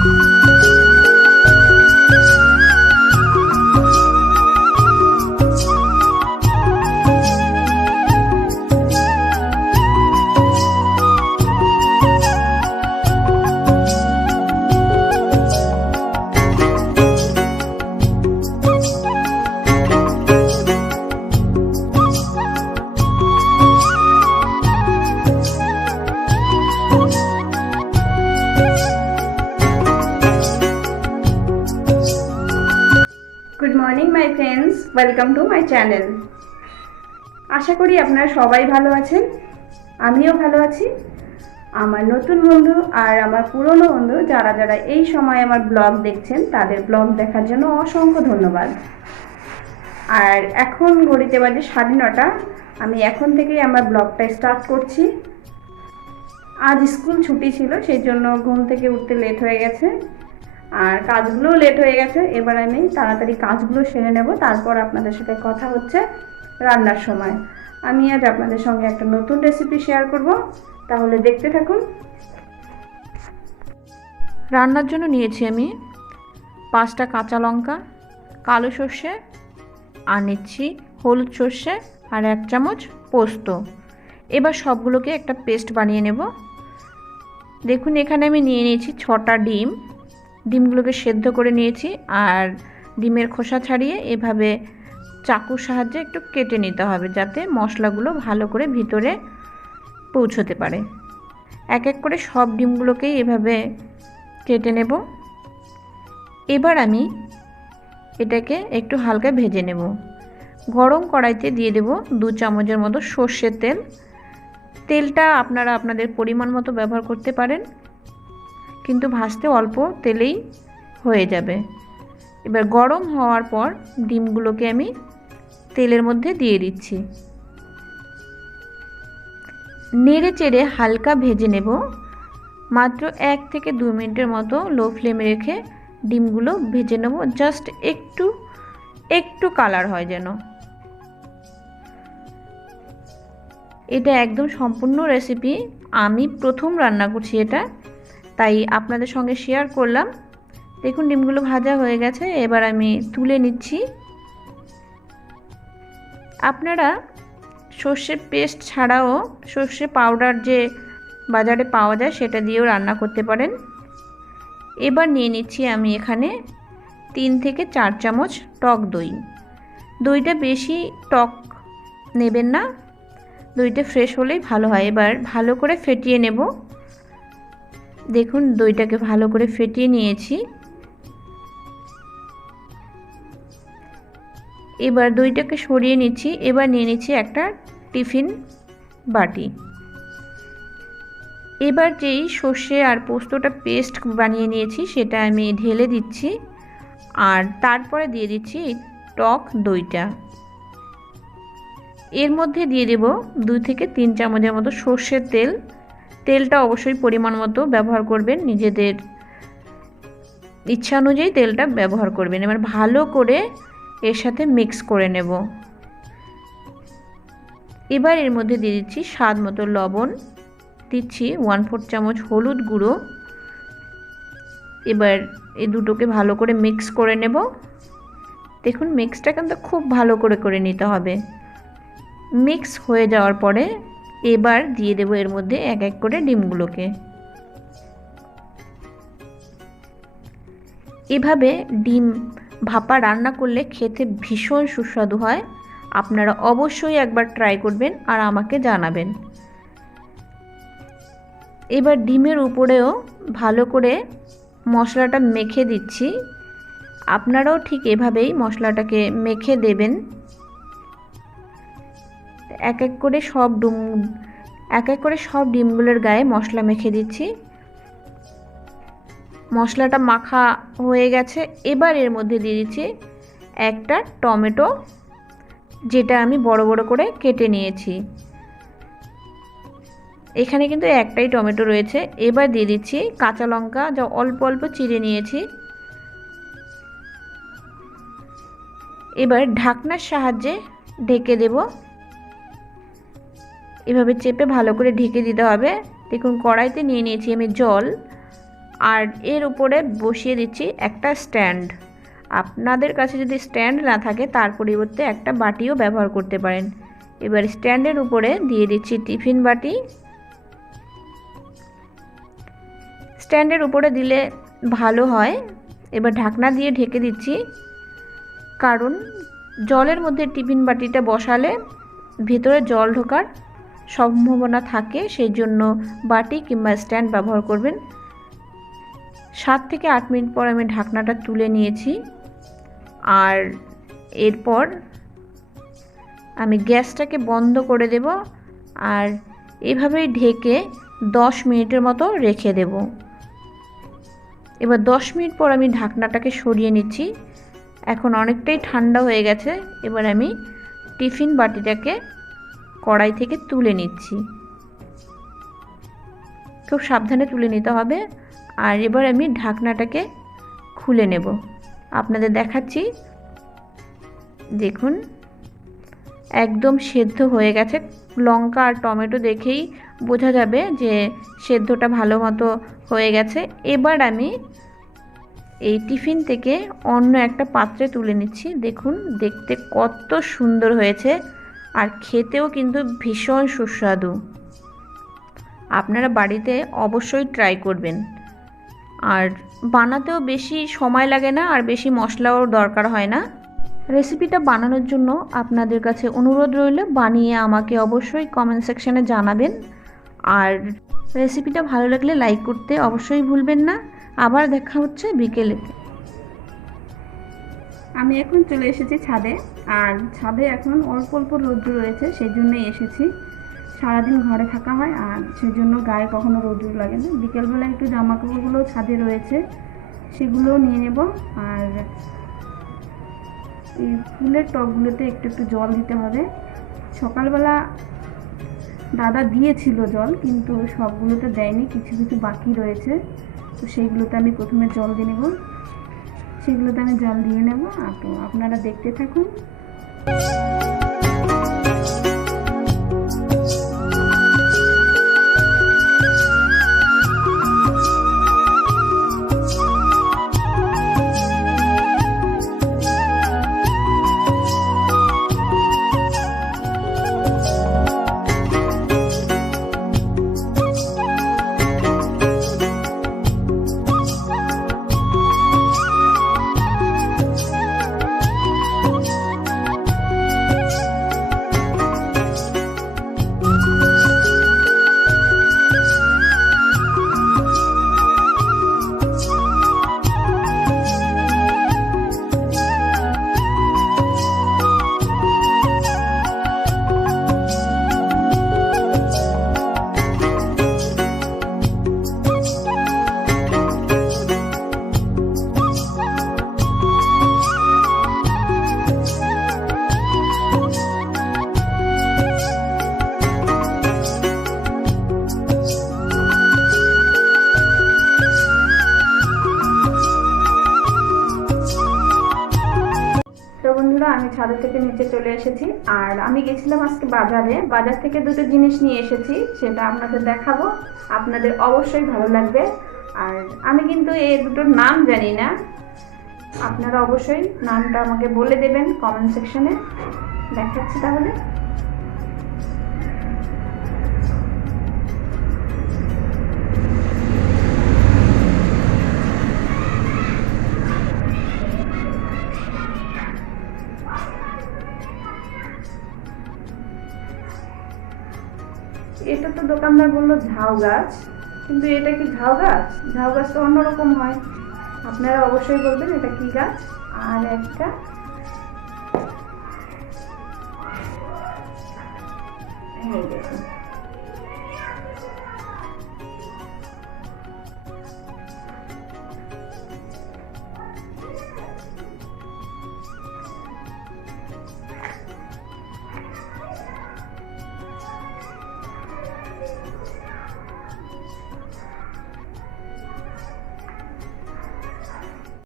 Good morning my friends, welcome to my channel. আশা করি আপনারা সবাই ভালো আছেন, আমিও ভালো আছি। আমার নতুন বন্ধু আর আমার পুরনো বন্ধু যারা যারা এই সময় আমার ব্লগ দেখছেন, তাদের ব্লগ দেখার জন্য অসংখ্য ধন্যবাদ। আর এখন ঘড়িতে বাজে 9:30। আমি এখন থেকেই আমার ব্লগটা স্টার্ট করছি। আজ স্কুল ছুটি ছিল, সেই জন্য ঘুম থেকে উঠতে লেট হয়ে গেছে আর কাজগুলোও লেট হয়ে গেছে। এবার আমি তাড়াতাড়ি কাজগুলো সেরে নেব, তারপর আপনাদের সাথে কথা হচ্ছে রান্নার সময়। আমি আজ আপনাদের সঙ্গে একটা নতুন রেসিপি শেয়ার করব, তাহলে দেখতে থাকুন। রান্নার জন্য নিয়েছি আমি 5টা কাঁচা লঙ্কা, কালো সর্ষে, আর নিচ্ছি হলুদ সর্ষে আর 1 চামচ পোস্ত। এবার সবগুলোকে একটা পেস্ট বানিয়ে নেব। দেখুন এখানে আমি নিয়ে নিয়েছি 6টা ডিম। ডিমগুলোকে সেদ্ধ করে নিয়েছি আর ডিমের খোসা ছাড়িয়ে এভাবে চাকুর সাহায্যে একটু কেটে নিতে হবে, যাতে মশলাগুলো ভালো করে ভিতরে পৌঁছতে পারে। এক এক করে সব ডিমগুলোকেই এভাবে কেটে নেব। এবার আমি এটাকে একটু হালকা ভেজে নেব। গরম কড়াইতে দিয়ে দেব 2 চামচের মতো সর্ষের তেল। তেলটা আপনারা আপনাদের পরিমাণ মতো ব্যবহার করতে পারেন, কিন্তু ভাজতে অল্প তেলেই হয়ে যাবে। এবার গরম হওয়ার পর ডিমগুলোকে আমি তেলের মধ্যে দিয়ে দিচ্ছি। নেড়ে চেড়ে হালকা ভেজে নেব। মাত্র 1 থেকে 2 মিনিটের মতো লো ফ্লেমে রেখে ডিমগুলো ভেজে নেব, জাস্ট একটু কালার হয় যেন। এটা একদম সম্পূর্ণ রেসিপি, আমি প্রথম রান্না করছি এটা, তাই আপনাদের সঙ্গে শেয়ার করলাম। দেখুন ডিমগুলো ভাজা হয়ে গেছে, এবার আমি তুলে নিচ্ছি। আপনারা সর্ষের পেস্ট ছাড়াও সর্ষে পাউডার যে বাজারে পাওয়া যায় সেটা দিয়েও রান্না করতে পারেন। এবার নিয়ে নিচ্ছি আমি এখানে 3 থেকে 4 চামচ টক দই। দইটা বেশি টক নেবেন না, দইটা ফ্রেশ হলেই ভালো হয়। এবার ভালো করে ফেটিয়ে নেব। দেখুন দইটাকে ভালো করে ফেটিয়ে নিয়েছি। এবার দইটাকে সরিয়ে নিচ্ছি। এবার নিয়ে নিচ্ছি একটা টিফিন বাটি। এবার যেই সর্ষে আর পোস্তটা পেস্ট বানিয়ে নিয়েছি সেটা আমি ঢেলে দিচ্ছি, আর তারপরে দিয়ে দিচ্ছি এই টক দইটা। এর মধ্যে দিয়ে দেব 2 থেকে 3 চামচের মতো সর্ষের তেল। তেলটা অবশ্যই পরিমাণ মতো ব্যবহার করবেন, নিজেদের ইচ্ছা অনুযায়ী তেলটা ব্যবহার করবেন। এবার ভালো করে এর সাথে মিক্স করে নেব। এবার এর মধ্যে দিয়ে দিচ্ছি স্বাদ মতো লবণ, দিচ্ছি 1/4 চামচ হলুদ গুঁড়ো। এবার এই দুটোকে ভালো করে মিক্স করে নেব। দেখুন মিক্সটা কিন্তু খুব ভালো করে নিতে হবে। মিক্স হয়ে যাওয়ার পরে এবার দিয়ে দেব এর মধ্যে এক এক করে ডিমগুলোকে। এভাবে ডিম ভাপা রান্না করলে খেতে ভীষণ সুস্বাদু হয়। আপনারা অবশ্যই একবার ট্রাই করবেন আর আমাকে জানাবেন। এবার ডিমের উপরেও ভালো করে মশলাটা মেখে দিচ্ছি। আপনারাও ঠিক এভাবেই মশলাটাকে মেখে দেবেন। এক এক করে সব ডিমগুলোর গায়ে মশলা মেখে দিচ্ছি। মশলাটা মাখা হয়ে গেছে। এবার এর মধ্যে দিয়ে দিচ্ছি একটা টমেটো, যেটা আমি বড় বড় করে কেটে নিয়েছি। এখানে কিন্তু একটাই টমেটো রয়েছে। এবার দিয়ে দিচ্ছি কাঁচা লঙ্কা, যা অল্প অল্প চিড়ে নিয়েছি। এবার ঢাকনার সাহায্যে ঢেকে দেব। এভাবে চেপে ভালো করে ঢেকে দিতে হবে। দেখুন কড়াইতে নিয়ে নিয়েছি আমি জল, আর এর উপরে বসিয়ে দিচ্ছি একটা স্ট্যান্ড। আপনাদের কাছে যদি স্ট্যান্ড না থাকে তার পরিবর্তে একটা বাটিও ব্যবহার করতে পারেন। এবার স্ট্যান্ডের উপরে দিয়ে দিচ্ছি টিফিন বাটি। স্ট্যান্ডের উপরে দিলে ভালো হয়। এবার ঢাকনা দিয়ে ঢেকে দিচ্ছি, কারণ জলের মধ্যে টিফিন বাটিটা বসালে ভেতরে জল ঢোকার সম্ভাবনা থাকে, সেই জন্য বাটি কিংবা স্ট্যান্ড ব্যবহার করবেন। 7 থেকে 8 মিনিট পর আমি ঢাকনাটা তুলে নিয়েছি। আর এরপর আমি গ্যাসটাকে বন্ধ করে দেব আর এভাবেই ঢেকে 10 মিনিটের মতো রেখে দেব। এবার 10 মিনিট পর আমি ঢাকনাটাকে সরিয়ে নিচ্ছি। এখন অনেকটাই ঠান্ডা হয়ে গেছে। এবার আমি টিফিন বাটিটাকে কড়াই থেকে তুলে নিচ্ছি। খুব সাবধানে তুলে নিতে হবে। আর এবার আমি ঢাকনাটাকে খুলে নেব, আপনাদের দেখাচ্ছি। দেখুন একদম সেদ্ধ হয়ে গেছে। লঙ্কা আর টমেটো দেখেই বোঝা যাবে যে সেদ্ধটা ভালো মতো হয়ে গেছে। এবার আমি এই টিফিন থেকে অন্য একটা পাত্রে তুলে নিচ্ছি। দেখুন দেখতে কত সুন্দর হয়েছে আর খেতেও কিন্তু ভীষণ সুস্বাদু। আপনারা বাড়িতে অবশ্যই ট্রাই করবেন। আর বানাতেও বেশি সময় লাগে না আর বেশি মশলাও দরকার হয় না। রেসিপিটা বানানোর জন্য আপনাদের কাছে অনুরোধ রইল, বানিয়ে আমাকে অবশ্যই কমেন্ট সেকশানে জানাবেন। আর রেসিপিটা ভালো লাগলে লাইক করতে অবশ্যই ভুলবেন না। আবার দেখা হচ্ছে বিকেলে। আমি এখন চলে এসেছি ছাদে, আর ছাদে এখন অল্প অল্প রোদ্দুর রয়েছে, সেই জন্যই এসেছি। সারাদিন ঘরে থাকা হয় আর সেই জন্য গায়ে কখনো রোদ্দুর লাগে না। বিকেলবেলা একটু জামা কাপড়গুলোও ছাদে রয়েছে, সেগুলোও নিয়ে নেব। আর এই ফুলের টবগুলোতে একটু একটু জল দিতে হবে। সকালবেলা দাদা দিয়েছিল জল, কিন্তু সবগুলোতে দেয়নি, কিছু কিছু বাকি রয়েছে। তো সেইগুলোতে আমি প্রথমে জল দিয়ে নেব, সেগুলোতে আমি জল দিয়ে নেব। তো আপনারা দেখতে থাকুন। বন্ধুরা, আমি ছাদের থেকে নিচে চলে এসেছি। আর আমি গেছিলাম আজকে বাজারে, বাজার থেকে দুটো জিনিস নিয়ে এসেছি, সেটা আপনাদের দেখাবো। আপনাদের অবশ্যই ভালো লাগবে। আর আমি কিন্তু এই দুটোর নাম জানি না, আপনারা অবশ্যই নামটা আমাকে বলে দেবেন কমেন্ট সেকশনে। দেখাচ্ছি তাহলে। এটা তো দোকানদার বললো ঝাউ গাছ, কিন্তু এটা কি ঝাউ গাছ? ঝাউ গাছ তো অন্যরকম হয়। আপনারা অবশ্যই বলবেন এটা কি গাছ। আর একটা এই দেখুন,